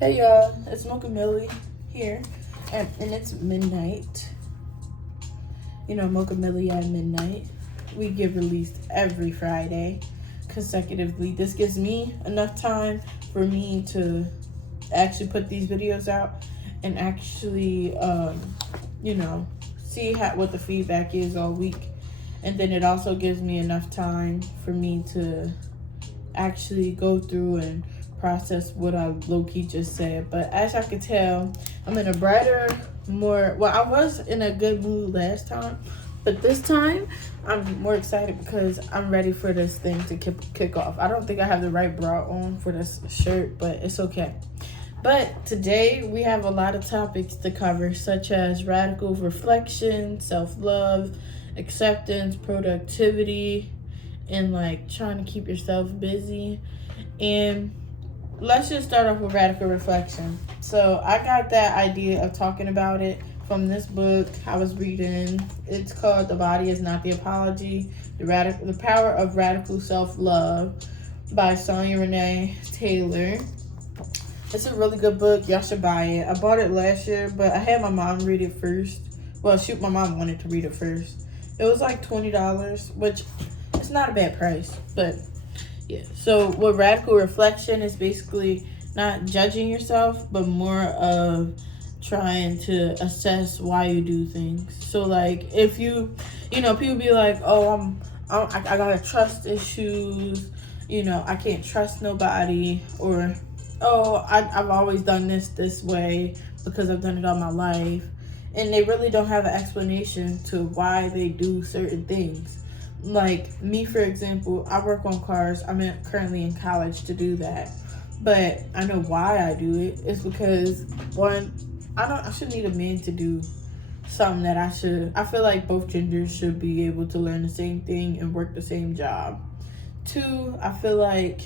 Hey y'all, it's Mocha Millie here, and it's midnight. You know, Mocha Millie at midnight. We give released every Friday consecutively. This gives me enough time for me to actually put these videos out and actually, see what the feedback is all week. And then it also gives me enough time for me to actually go through and process what I low-key just said. But as I could tell, I'm in a brighter, I was in a good mood last time, but this time I'm more excited because I'm ready for this thing to kick off. I don't think I have the right bra on for this shirt, but it's okay. But today we have a lot of topics to cover, such as radical reflection, self-love, acceptance, productivity, and like trying to keep yourself busy. And let's just start off with radical reflection. So I got that idea of talking about it from this book I was reading. It's called The Body Is Not the Apology, The Power of Radical Self-Love by Sonia Renee Taylor. It's a really good book. Y'all should buy it. I bought it last year, but I had my mom read it first. Well, shoot, my mom wanted to read it first. It was like $20, which it's not a bad price, but yeah. So with radical reflection is basically not judging yourself, but more of trying to assess why you do things. So like if people be like, oh, I got trust issues, I can't trust nobody, or oh, I've always done this way because I've done it all my life, and they really don't have an explanation to why they do certain things. Like me, for example, I work on cars. I'm currently in college to do that, but I know why I do it. It's because one, I shouldn't need a man to do something that I feel like both genders should be able to learn the same thing and work the same job. Two, I feel like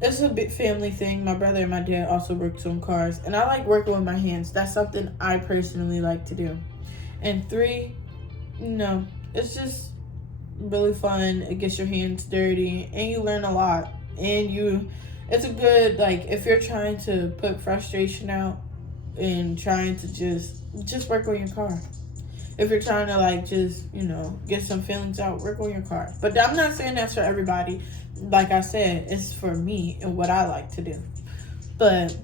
it's a big family thing. My brother and my dad also works on cars, and I like working with my hands. That's something I personally like to do. And three, it's just really fun. It gets your hands dirty, and you learn a lot. And it's a good, like, if you're trying to put frustration out and trying to just work on your car. If you're trying to like just get some feelings out, work on your car. But I'm not saying that's for everybody. Like I said, it's for me and what I like to do. But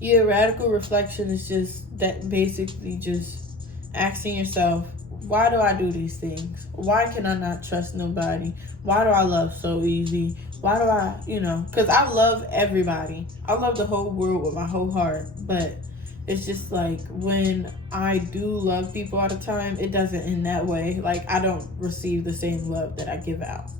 yeah, radical reflection is just that, basically just asking yourself, why do I do these things? Why can I not trust nobody? Why do I love so easy? Why do I, because I love everybody. I love the whole world with my whole heart. But it's just like when I do love people all the time, it doesn't end that way. Like I don't receive the same love that I give out,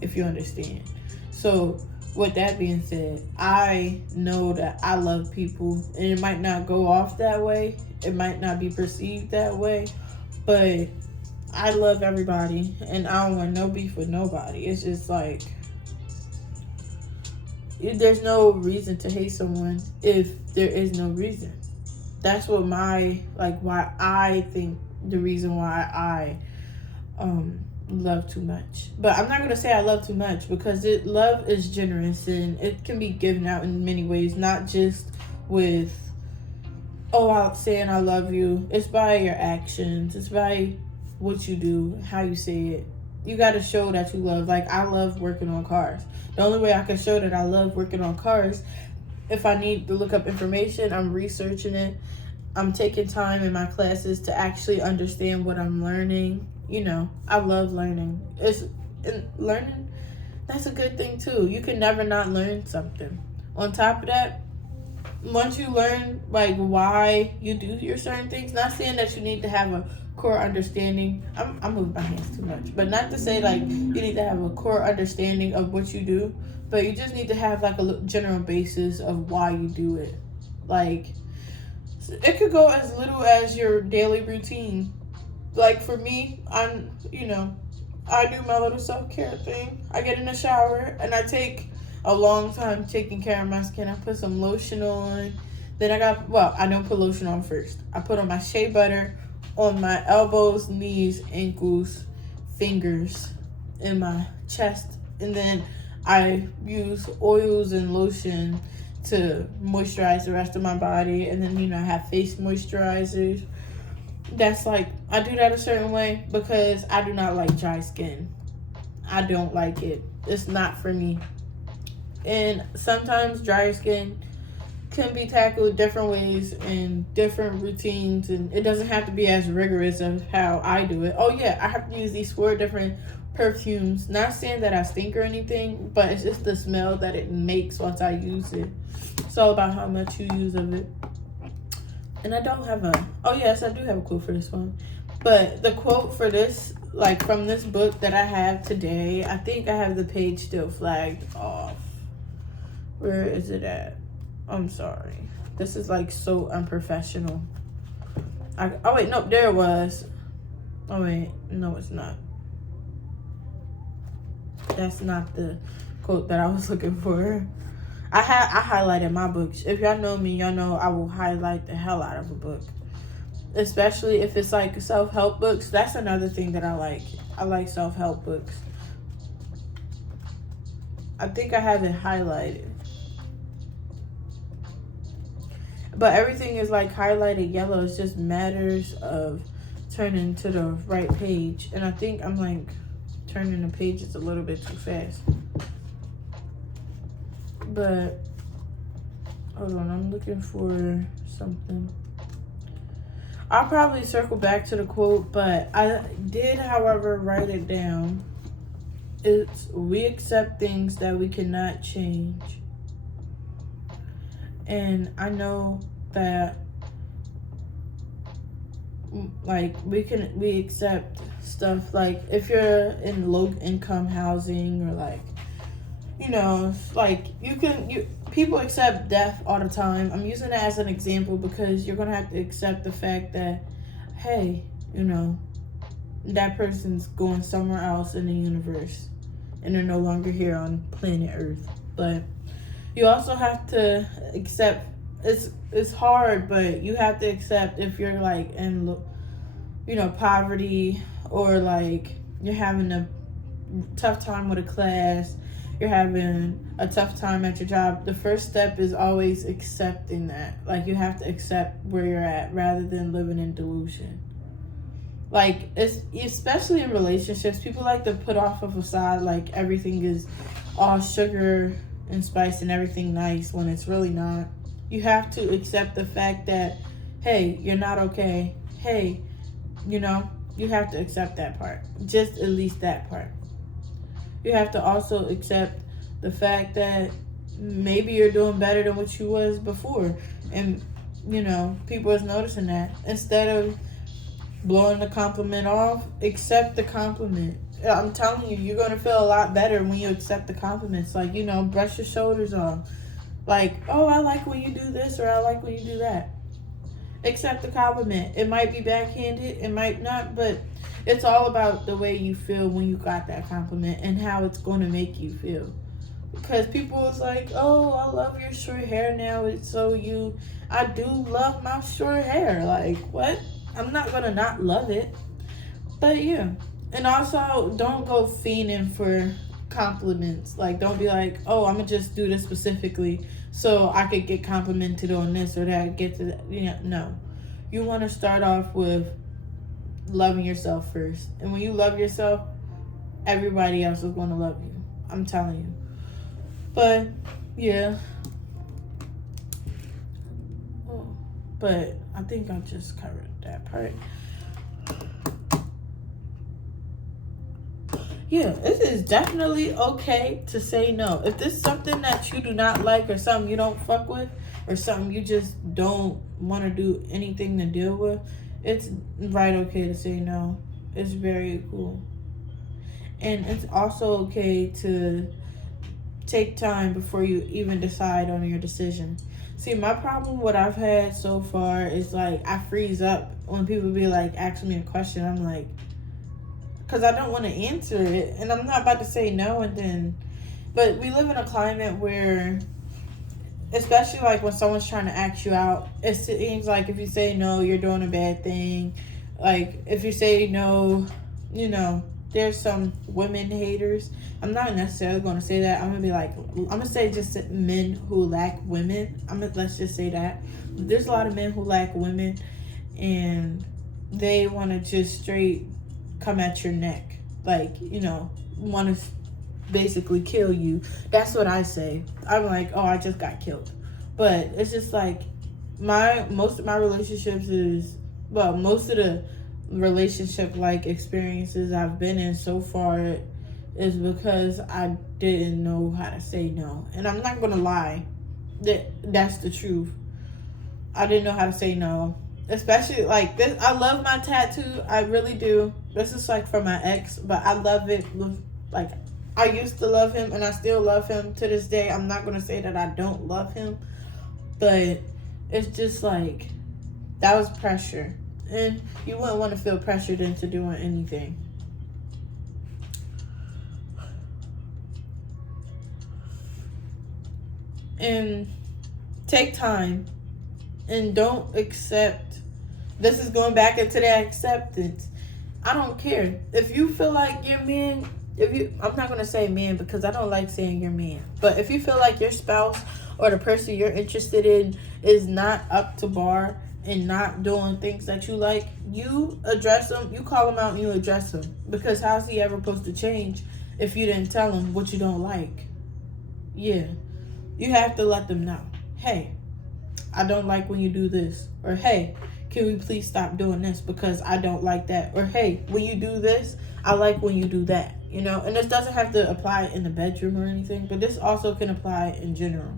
if you understand. So with that being said, I know that I love people, and it might not go off that way. It might not be perceived that way, but I love everybody, and I don't want no beef with nobody. It's just like, there's no reason to hate someone if there is no reason. That's what why I think the reason why I love too much. But I'm not gonna say I love too much, because love is generous, and it can be given out in many ways, not just with out saying I love you. It's by your actions. It's by what you do, how you say it. You got to show that you love. Like I love working on cars. The only way I can show that I love working on cars, if I need to look up information, I'm researching it. I'm taking time in my classes to actually understand what I'm learning. I love learning. Learning, that's a good thing too. You can never not learn something. On top of that, once you learn like why you do your certain things, not saying that you need to have a core understanding. I'm moving my hands too much, but not to say like you need to have a core understanding of what you do, but you just need to have like a general basis of why you do it. Like it could go as little as your daily routine. Like for me, I do my little self-care thing. I get in the shower and I take a long time taking care of my skin. I put some lotion on. Then I don't put lotion on first. I put on my shea butter on my elbows, knees, ankles, fingers, in my chest. And then I use oils and lotion to moisturize the rest of my body. And then, I have face moisturizers. That's like, I do that a certain way because I do not like dry skin. I don't like it. It's not for me. And sometimes dry skin can be tackled different ways and different routines, and it doesn't have to be as rigorous as how I do it. Oh yeah, I have to use these 4 different perfumes. Not saying that I stink or anything, but it's just the smell that it makes once I use it. It's all about how much you use of it. And I don't have oh yes, I do have a quote for this one. But the quote for this, like from this book that I have today, I think I have the page still flagged off. Where is it at? I'm sorry. This is like so unprofessional. Oh wait, nope, there it was. Oh wait, no it's not. That's not the quote that I was looking for. I highlighted my books. If y'all know me, y'all know I will highlight the hell out of a book. Especially if it's like self-help books. That's another thing that I like. I like self-help books. I think I have it highlighted. But everything is like highlighted yellow. It's just matters of turning to the right page. And I think I'm like turning the pages a little bit too fast. But hold on, I'm looking for something. I'll probably circle back to the quote, but I did, however, write it down. It's, we accept things that we cannot change. And I know that like we accept stuff like if you're in low income housing or like, like people accept death all the time. I'm using that as an example because you're gonna have to accept the fact that, hey, that person's going somewhere else in the universe and they're no longer here on planet Earth. But you also have to accept, it's hard, but you have to accept if you're like in, poverty, or like you're having a tough time with a class, you're having a tough time at your job. The first step is always accepting that. Like you have to accept where you're at rather than living in delusion. Like it's especially in relationships, people like to put off a facade like everything is all sugar and spice and everything nice when it's really not. You have to accept the fact that, hey, you're not okay. Hey, you have to accept that part. Just at least that part. You have to also accept the fact that maybe you're doing better than what you was before. And, people is noticing that. Instead of blowing the compliment off, accept the compliment. I'm telling you, you're going to feel a lot better when you accept the compliments. Like, brush your shoulders off. Like, oh, I like when you do this, or I like when you do that. Accept the compliment. It might be backhanded, it might not, but it's all about the way you feel when you got that compliment and how it's going to make you feel. Because people is like, oh, I love your short hair now. It's so you. I do love my short hair. Like, what? I'm not going to not love it. But yeah. And also, don't go fiending for compliments. Like, don't be like, oh, I'm going to just do this specifically so I could get complimented on this or that. Get to that. No. You want to start off with loving yourself first. And when you love yourself, everybody else is going to love you. I'm telling you. But, yeah. Oh, but I think I just covered that part. Yeah, it is definitely okay to say no. If this is something that you do not like or something you don't fuck with or something you just don't want to do anything to deal with, it's right okay to say no. It's very cool. And it's also okay to take time before you even decide on your decision. See, my problem, what I've had so far is like I freeze up when people be like asking me a question. I'm like, because I don't want to answer it, and I'm not about to say no, and then, but we live in a climate where, especially like when someone's trying to ask you out, it seems like if you say no, you're doing a bad thing. Like if you say no, there's some women haters. I'm not necessarily going to say that. I'm going to say just men who lack women. Let's just say that. There's a lot of men who lack women, and they want to just straight come at your neck. Like, want to basically kill you. That's what I say. I'm like, oh, I just got killed. But it's just like, most of my relationships most of the relationship like experiences I've been in so far is because I didn't know how to say no. And I'm not gonna lie, that's the truth. I didn't know how to say no. Especially like this. I love my tattoo. I really do. This is like for my ex, but I love it. Like, I used to love him and I still love him to this day. I'm not gonna say that I don't love him, but it's just like, that was pressure. And you wouldn't want to feel pressured into doing anything. And take time. And don't accept. This is going back into that acceptance. I don't care. If you feel like your man, I'm not going to say man because I don't like saying your man. But if you feel like your spouse or the person you're interested in is not up to bar and not doing things that you like, you address them, you call them out and you address them. Because how's he ever supposed to change if you didn't tell him what you don't like? Yeah. You have to let them know. Hey, I don't like when you do this. Or hey, can we please stop doing this because I don't like that? Or hey, when you do this, I like when you do that. And this doesn't have to apply in the bedroom or anything, but this also can apply in general.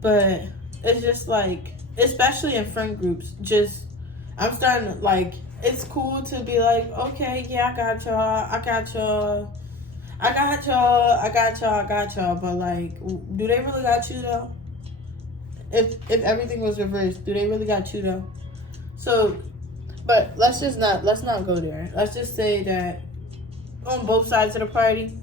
But it's just like, especially in friend groups, I'm starting to like, it's cool to be like, okay, yeah, I got y'all. But like, do they really got you though? If everything was reversed, do they really got you though? So, but let's not go there. Let's just say that on both sides of the party,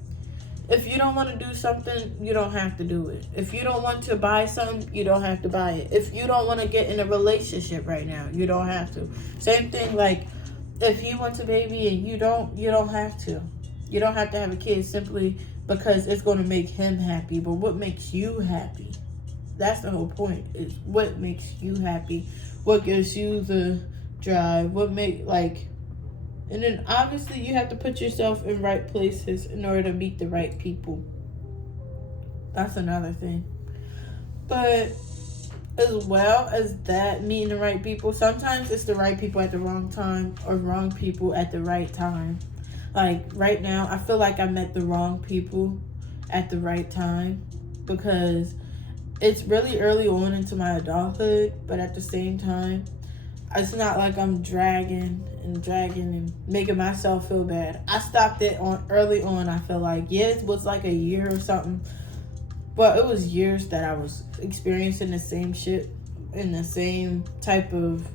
if you don't want to do something, you don't have to do it. If you don't want to buy something, you don't have to buy it. If you don't want to get in a relationship right now, you don't have to. Same thing, like, if he wants a baby and you don't have to. You don't have to have a kid simply because it's going to make him happy. But what makes you happy? That's the whole point. Is what makes you happy. What gives you the drive. And then obviously you have to put yourself in right places in order to meet the right people. That's another thing. But as well as that, meeting the right people, sometimes it's the right people at the wrong time or wrong people at the right time. Like right now, I feel like I met the wrong people at the right time because it's really early on into my adulthood, but at the same time, it's not like I'm dragging and making myself feel bad. I stopped it early on. I feel like, it was like a year or something, but it was years that I was experiencing the same shit in the same type of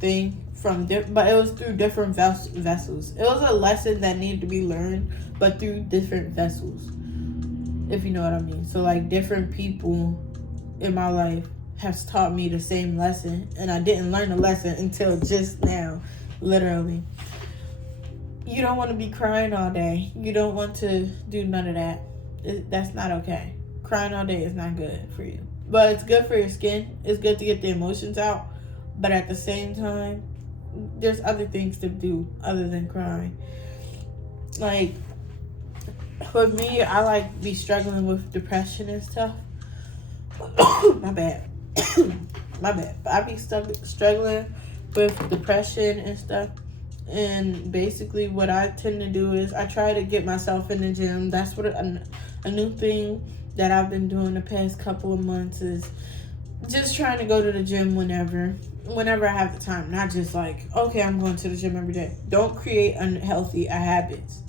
thing but it was through different vessels. It was a lesson that needed to be learned, but through different vessels, if you know what I mean. So like, different people in my life has taught me the same lesson, and I didn't learn the lesson until just now, literally. You don't want to be crying all day. You don't want to do none of that. That's not okay. Crying all day is not good for you. But it's good for your skin. It's good to get the emotions out. But at the same time, there's other things to do other than crying. Like, for me, I like be struggling with depression and stuff. My bad. But I be struggling with depression and stuff. And basically what I tend to do is I try to get myself in the gym. That's what a new thing that I've been doing the past couple of months is just trying to go to the gym whenever I have the time. Not just like, okay, I'm going to the gym every day. Don't create unhealthy habits.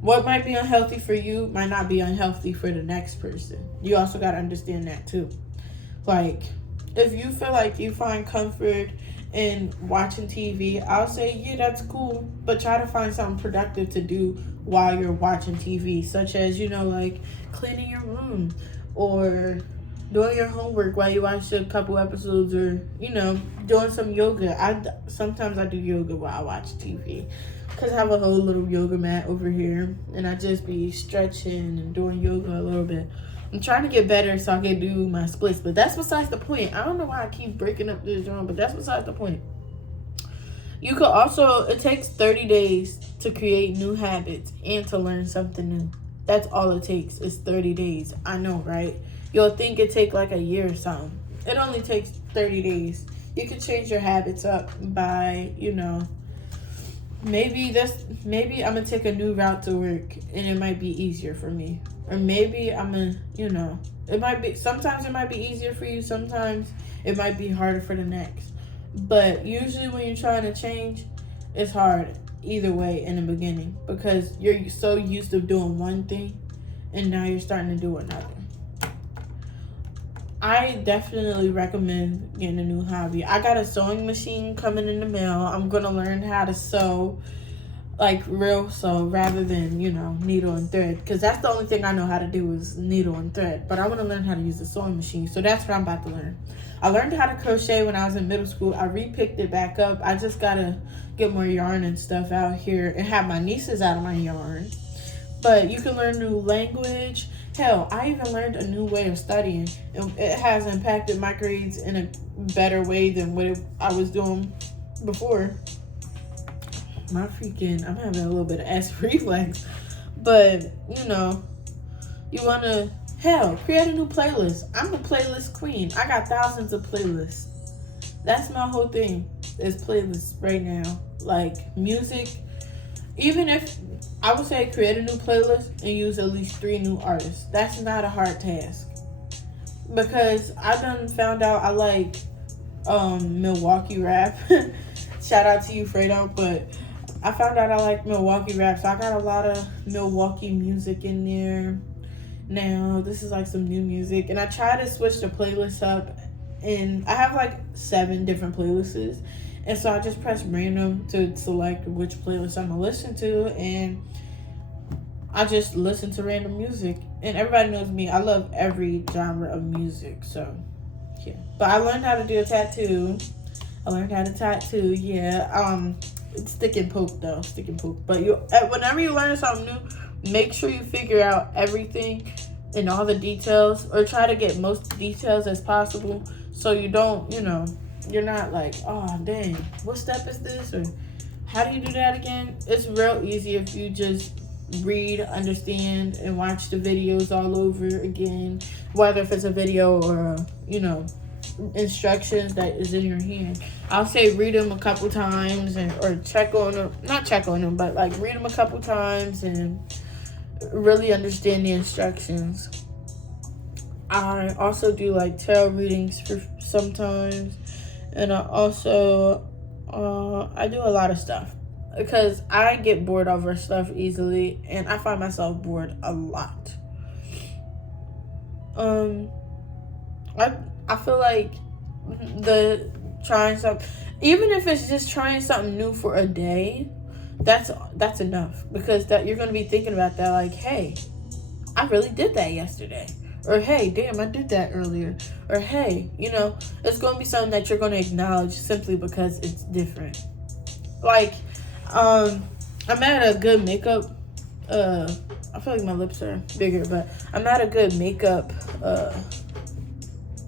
What might be unhealthy for you might not be unhealthy for the next person. You also got to understand that too. Like, if you feel like you find comfort in watching TV, I'll say, yeah, that's cool. But try to find something productive to do while you're watching TV. Such as, like cleaning your room or doing your homework while you watch a couple episodes, or doing some yoga. Sometimes I do yoga while I watch TV, because I have a whole little yoga mat over here, and I just be stretching and doing yoga a little bit. I'm trying to get better so I can do my splits, but that's besides the point. I don't know why I keep breaking up this drum, but that's besides the point. You could also, it takes 30 days to create new habits and to learn something new. That's all it takes is 30 days. I know, right? You'll think it take like a year or something. It only takes 30 days. You can change your habits up by, you know, maybe I'm gonna take a new route to work and it might be easier for me. Or maybe I'm gonna, you know, sometimes it might be easier for you, sometimes it might be harder for the next. But usually when you're trying to change, it's hard either way in the beginning because you're so used to doing one thing and now you're starting to do another. I definitely recommend getting a new hobby. I got a sewing machine coming in the mail. I'm gonna learn how to sew, like real sew rather than, you know, needle and thread, because that's the only thing I know how to do is needle and thread. But I want to learn how to use the sewing machine, so that's what I'm about to learn. I learned how to crochet when I was in middle school. I re-picked it back up. I just gotta get more yarn and stuff out here and have my nieces out of my yarn. But you can learn new language. Hell, I even learned a new way of studying. It has impacted my grades in a better way than what I was doing before. I'm having a little bit of acid reflex. But, you know, you want to, create a new playlist. I'm a playlist queen. I got thousands of playlists. That's my whole thing, is playlists right now. Like, music. Even if, I would say create a new playlist and use at least 3 new artists. That's not a hard task. Because I done found out I like Milwaukee rap. Shout out to you, Fredo. But I found out I like Milwaukee rap. So I got a lot of Milwaukee music in there. Now, this is like some new music. And I try to switch the playlist up. And I have like 7 different playlists. And so I just press random to select which playlist I'm going to listen to. And I just listen to random music. And everybody knows me. I love every genre of music. So, yeah. But I learned how to do a tattoo. Yeah. It's stick and poke, though. Stick and poke. But whenever you learn something new, make sure you figure out everything and all the details. Or try to get most details as possible. So you don't, you know, you're not like, oh, dang, what step is this? Or how do you do that again? It's real easy if you just read, understand, and watch the videos all over again. Whether if it's a video or, you know, instructions that is in your hand. I'll say read them a couple times or check on them. Not check on them, but like read them a couple times and really understand the instructions. I also do like tarot readings for sometimes. And I also, I do a lot of stuff because I get bored over stuff easily and I find myself bored a lot. I feel like trying something, even if it's just trying something new for a day, that's enough because that you're going to be thinking about that like, hey, I really did that yesterday. Or, hey, damn, I did that earlier. Or, hey, you know, it's going to be something that you're going to acknowledge simply because it's different. Like, I'm at a good makeup, I feel like my lips are bigger, but I'm at a good makeup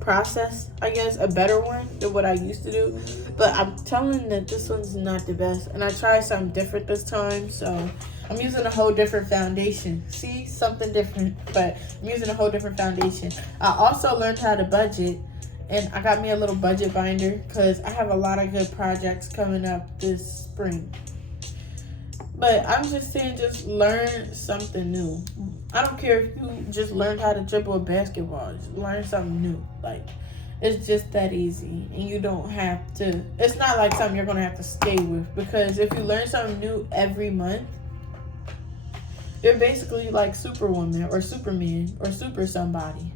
process, I guess, a better one than what I used to do. But I'm telling that this one's not the best. And I tried something different this time, so I'm using a whole different foundation. See, something different, but I'm using a whole different foundation. I also learned how to budget, and I got me a little budget binder because I have a lot of good projects coming up this spring. But I'm just saying, just learn something new. I don't care if you just learned how to dribble a basketball. Just learn something new. Like, it's just that easy, and you don't have to. It's not like something you're gonna have to stay with, because if you learn something new every month, you're basically like Superwoman or Superman or super somebody.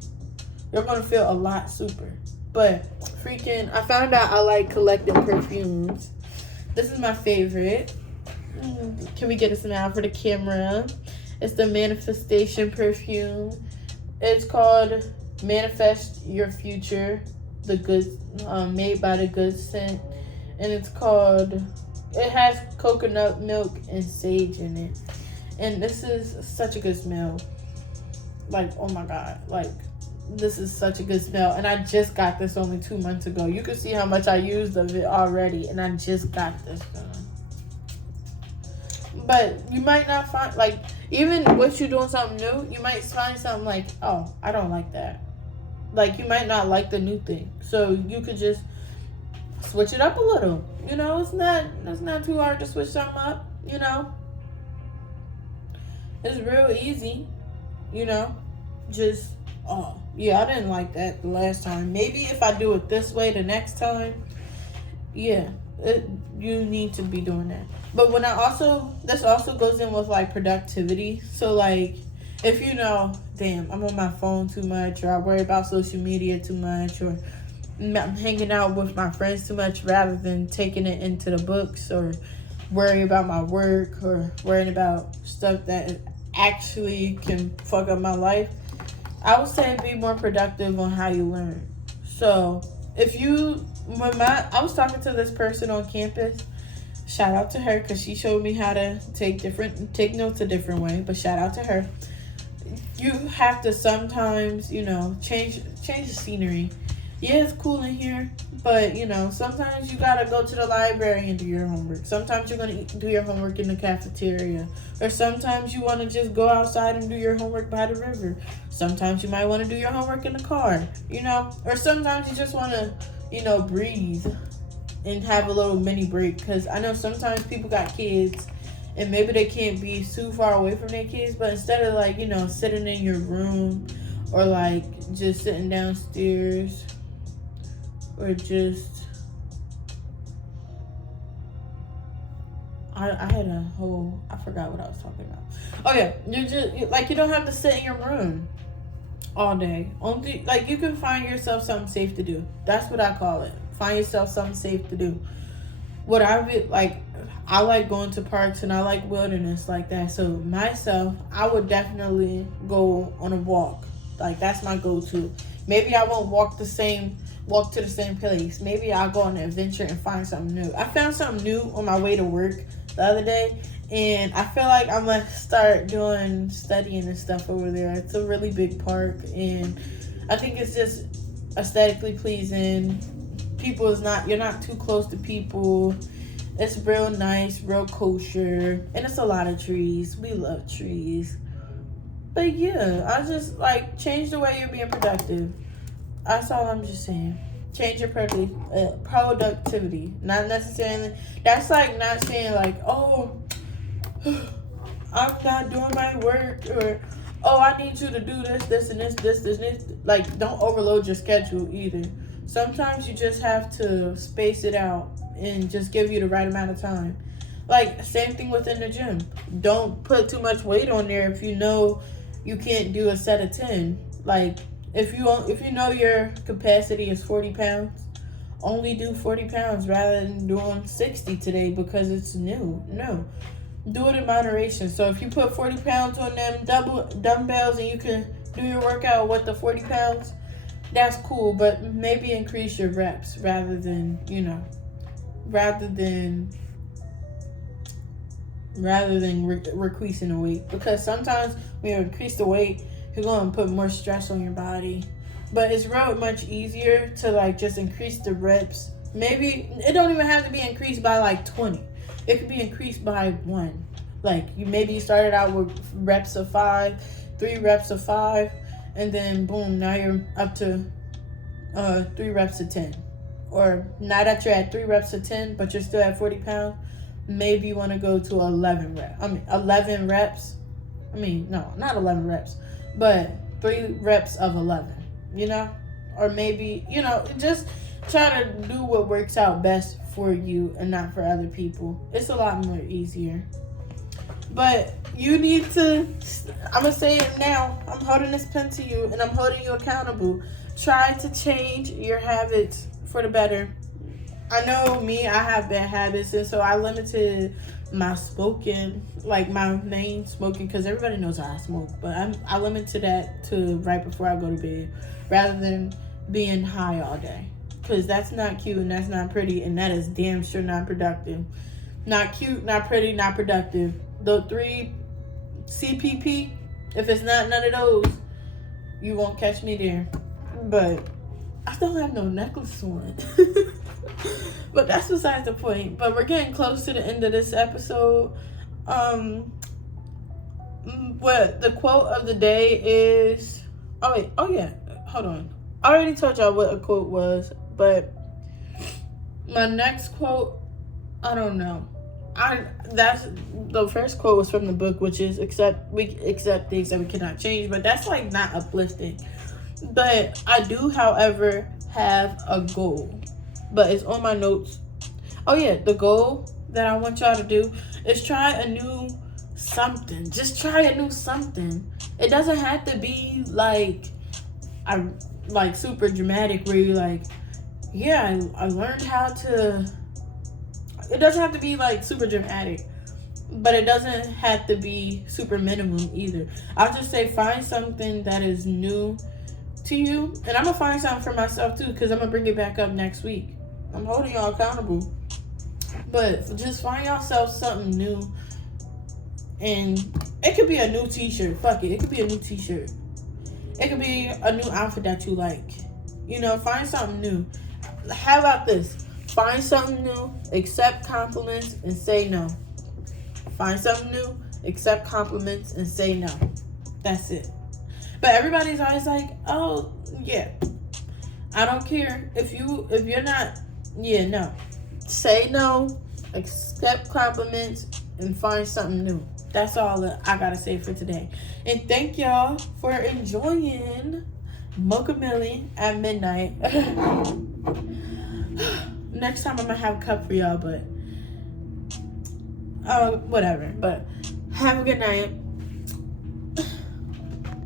You're going to feel a lot super. But I found out I like collecting perfumes. This is my favorite. Can we get a smile for the camera? It's the Manifestation perfume. It's called Manifest Your Future. Made by the Good Scent. And it's called It has coconut milk and sage in it. And this is such a good smell. Like, oh my God. Like, this is such a good smell. And I just got this only 2 months ago. You can see how much I used of it already. And I just got this done. But you might not find, like, even with you doing something new, you might find something like, oh, I don't like that. Like, you might not like the new thing. So you could just switch it up a little. You know, it's not too hard to switch something up, you know. It's real easy, you know. Just, oh, yeah, I didn't like that the last time. Maybe if I do it this way the next time, yeah, you need to be doing that. But when this also goes in with, like, productivity. So, like, if you know, damn, I'm on my phone too much, or I worry about social media too much, or I'm hanging out with my friends too much rather than taking it into the books, or worry about my work, or worrying about stuff that actually can fuck up my life, I would say be more productive on how you learn. So, I was talking to this person on campus. Shout out to her, because she showed me how to take notes a different way. But shout out to her. You have to sometimes, you know, change the scenery. Yeah, it's cool in here, but, you know, sometimes you gotta go to the library and do your homework. Sometimes you're gonna do your homework in the cafeteria, or sometimes you want to just go outside and do your homework by the river. Sometimes you might want to do your homework in the car, you know, or sometimes you just want to, you know, breathe and have a little mini break. Because I know sometimes people got kids and maybe they can't be too far away from their kids, but instead of, like, you know, sitting in your room, or like just sitting downstairs, or just I forgot what I was talking about. Oh yeah, you don't have to sit in your room all day. Only, like, you can find yourself something safe to do. That's what I call it. Find yourself something safe to do. I like going to parks, and I like wilderness like that. So myself, I would definitely go on a walk. Like, that's my go-to. Maybe I won't walk to the same place. Maybe I'll go on an adventure and find something new. I found something new on my way to work the other day, and I feel like I'm gonna start doing studying and stuff over there. It's a really big park, and I think it's just aesthetically pleasing. You're not too close to people. It's real nice, real kosher, and it's a lot of trees. We love trees. But yeah, I just, like, change the way you're being productive. That's all I'm just saying. Change your productivity. Not necessarily, that's like not saying, like, oh, I'm not doing my work, or, oh, I need you to do this, and this. Like, don't overload your schedule either. Sometimes you just have to space it out and just give you the right amount of time. Like, same thing within the gym. Don't put too much weight on there if you know you can't do a set of 10. Like, if you know your capacity is 40 pounds, only do 40 pounds rather than doing 60 today because it's new. No. Do it in moderation. So if you put 40 pounds on them dumbbells and you can do your workout with the 40 pounds, that's cool. But maybe increase your reps rather than increasing the weight. Because sometimes when you increase the weight, you're going to put more stress on your body. But it's real much easier to, like, just increase the reps. Maybe it don't even have to be increased by, like, 20. It could be increased by 1. Like, you started out with reps of 5, 3 reps of 5, and then boom, now you're up to 3 reps of 10. Or now that you're at 3 reps of 10, but you're still at 40 pounds, maybe you want to go to 11 reps. 11 reps. No, not 11 reps, but 3 reps of 11, you know? Or maybe, just try to do what works out best for you and not for other people. It's a lot more easier. But you need to, I'm going to say it now. I'm holding this pen to you, and I'm holding you accountable. Try to change your habits for the better. I know me, I have bad habits, and so I limited my smoking, like my main smoking, because everybody knows how I smoke, but I limited that to right before I go to bed, rather than being high all day, because that's not cute and that's not pretty, and that is damn sure not productive. Not cute, not pretty, not productive. The 3 CPP, if it's not none of those, you won't catch me there. But I don't have no necklace on. But that's besides the point. But we're getting close to the end of this episode. What the quote of the day is... Oh yeah. Hold on. I already told y'all what a quote was, but my next quote, I don't know. That's the first quote was from the book, which is accept things that we cannot change, but that's like not uplifting. But I do, however, have a goal, but it's on my notes. Oh yeah, the goal that I want y'all to do is try a new something. Just try a new something. It doesn't have to be like super dramatic where you like, yeah, I learned how to. It doesn't have to be like super dramatic, but it doesn't have to be super minimum either. I'll just say find something that is new to you, and I'm gonna find something for myself too, because I'm gonna bring it back up next week. I'm holding y'all accountable, but just find yourself something new, and it could be a new t-shirt. Fuck it, it could be a new t-shirt. It could be a new outfit that you like. You know, find something new. How about this? Find something new, accept compliments, and say no. Find something new, accept compliments, and say no. That's it. But everybody's always like, oh, yeah. I don't care. If you're not, yeah, no. Say no, accept compliments, and find something new. That's all that I gotta say for today. And thank y'all for enjoying Mocha Millie at midnight. Next time I'm gonna have a cup for y'all, but whatever. But have a good night.